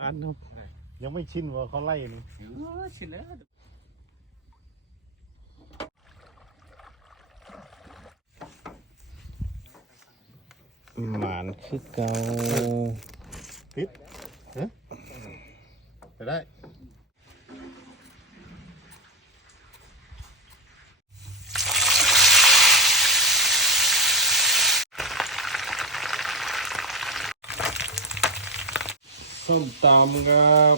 ครับยังไม่ชินว่าเขาไล่นี่เออชินแล้วหมานคือเกาติดเอ๊ะไปได้ ส้มตำครับ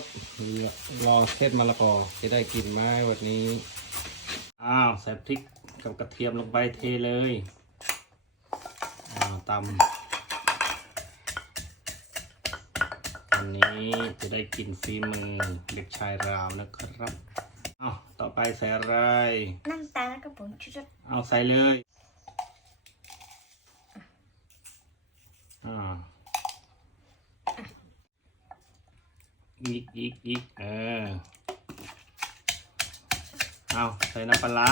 รอเทศมะละกอจะได้กินไหมวันนี้ อ้าว ใส่พริกกับกระเทียมลงไปเทเลย อ้าวตำวันนี้จะได้กินฝีมือเด็กชายราวนะครับอ้าวต่อไปใส่อะไรน้ำตาลแล้วก็ผงชูรสเอาใส่เลย อ่า อีกอีกอีกเออเอาใส่น้ำปลาร้า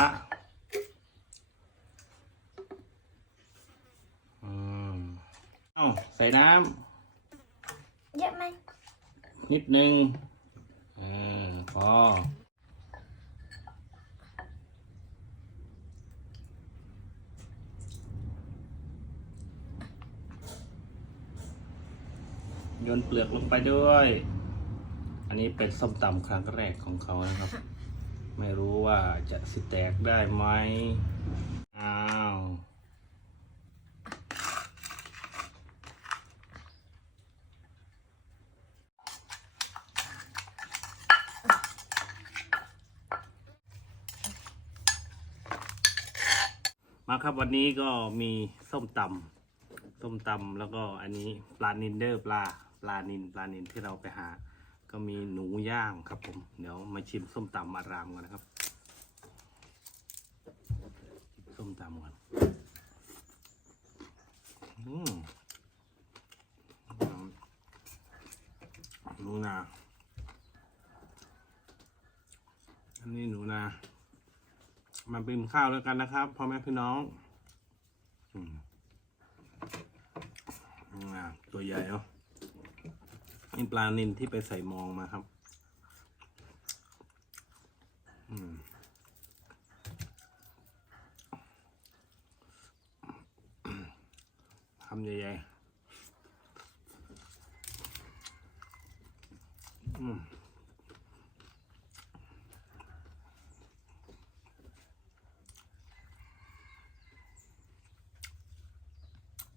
อืมเอาใส่น้เยอะไหมำนิดนึงเออพอโยนเปลือกลงไปด้วย อันนี้เป็นส้มตำครั้งแรกของเขานะครับ ไม่รู้ว่าจะสิแตกได้ไหมอ้าวมาครับวันนี้ก็มีส้มตำส้มตำแล้วก็อันนี้ปลานินเดอร์ปลาปลานินปลานินที่เราไปหา ก็มีหนูย่างครับผม เดี๋ยวมาชิมส้มตำอารามกันนะครับ ส้มตำก่อนอืมหนูนา อันนี้หนูนา มาเป็นข้าวแล้วกันนะครับพ่อแม่พี่น้องอืมตัวใหญ่เนาะ นี่ปลานินที่ไปใส่มองมาครับ อืมทำใหญ่ๆอืม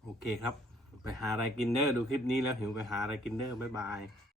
โอเคครับ ไปหาอะไรกินเด้อดูคลิปนี้แล้วหิวไปหาอะไรกินเด้อบ๊ายบาย